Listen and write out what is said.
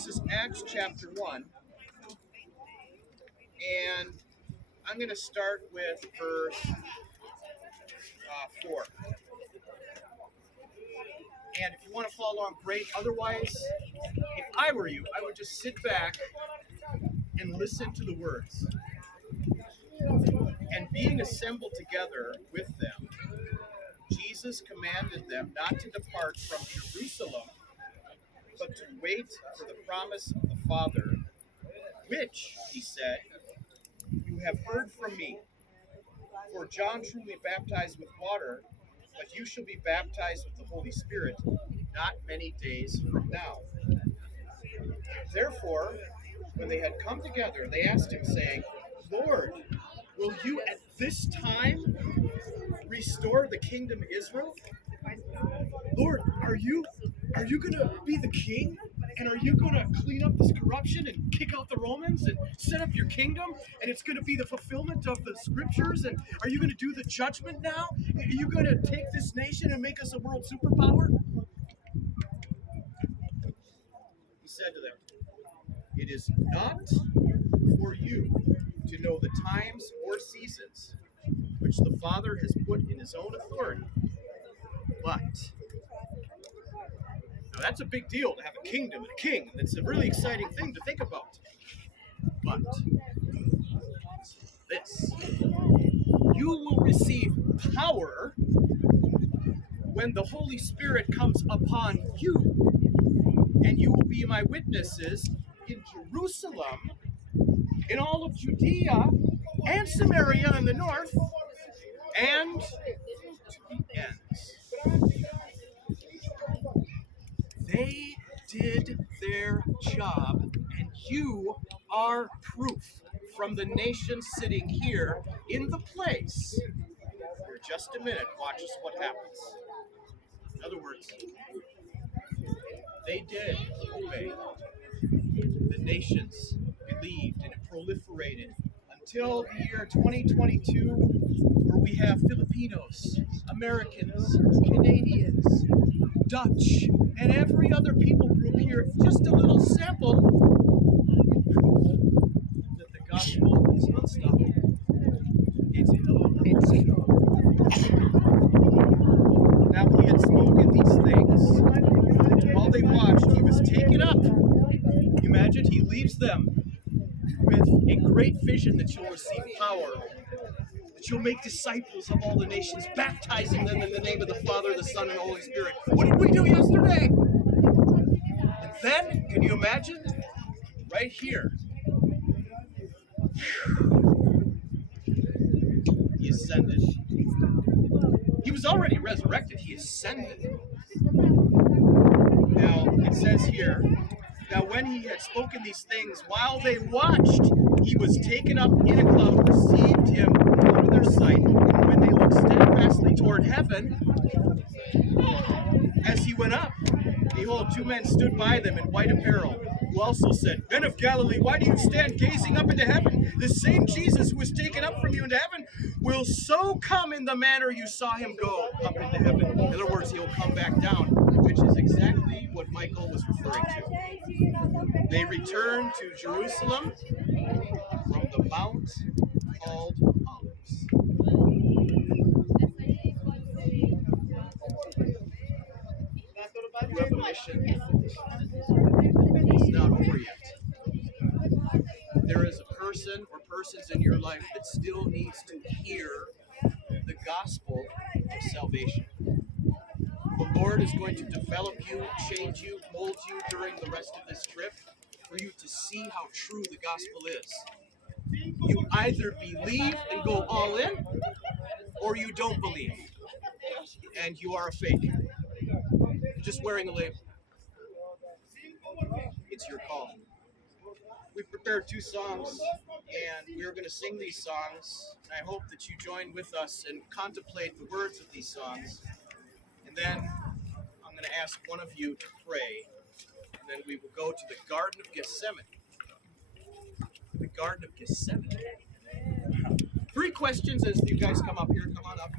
This is Acts chapter 1, and I'm going to start with verse 4. And if you want to follow along, great. Otherwise, if I were you, I would just sit back and listen to the words. And being assembled together with them, Jesus commanded them not to depart from Jerusalem, but to wait for the promise of the Father, which, he said, you have heard from me. For John truly baptized with water, but you shall be baptized with the Holy Spirit not many days from now. Therefore, when they had come together, they asked him, saying, Lord, will you at this time restore the kingdom of Israel? Lord, are you going to be the king? And are you going to clean up this corruption and kick out the Romans and set up your kingdom? And it's going to be the fulfillment of the scriptures? And are you going to do the judgment now? Are you going to take this nation and make us a world superpower? He said to them, it is not for you to know the times or seasons which the Father has put in his own authority, but... Now that's a big deal to have a kingdom and a king. It's a really exciting thing to think about. But this, you will receive power when the Holy Spirit comes upon you, and you will be my witnesses in Jerusalem, in all of Judea and Samaria in the north, and to the ends. They did their job, and you are proof from the nation sitting here in the place. For just a minute, watch us what happens. In other words, they did obey. The nations believed, and it proliferated until the year 2022, where we have Filipinos, Americans, Canadians, Dutch, and every other people group here. Just a little sample proof that the gospel is unstoppable. It's Now he had spoken these things. While they watched, he was taken up. Imagine he leaves them with a great vision that you'll receive power, that you'll make disciples of all the nations, baptizing them in the name of the Father, the Son, and the Holy Spirit. What did we do yesterday? And then, can you imagine? Right here. He ascended. He was already resurrected. He ascended. Now, it says here, now when he had spoken these things, while they watched, he was taken up in a cloud, received him out of their sight. And when they looked steadfastly toward heaven, as he went up, behold, two men stood by them in white apparel, who also said, Men of Galilee, why do you stand gazing up into heaven? The same Jesus who was taken up from you into heaven will so come in the manner you saw him go up into heaven. In other words, he'll come back down, which is exactly what Michael was referring to. They returned to Jerusalem from the mount called Olives. Revelation is not over yet. There is a person or persons in your life that still needs to hear the gospel of salvation. The Lord is going to develop you, change you, mold you during the rest of this trip for you to see how true the gospel is. You either believe and go all in, or you don't believe, and you are a fake. You're just wearing a label. It's your call. We've prepared 2 songs, and we're going to sing these songs, and I hope that you join with us and contemplate the words of these songs. And then I'm going to ask one of you to pray, and then we will go to the Garden of Gethsemane. The Garden of Gethsemane. 3 questions as you guys come up here. Come on up.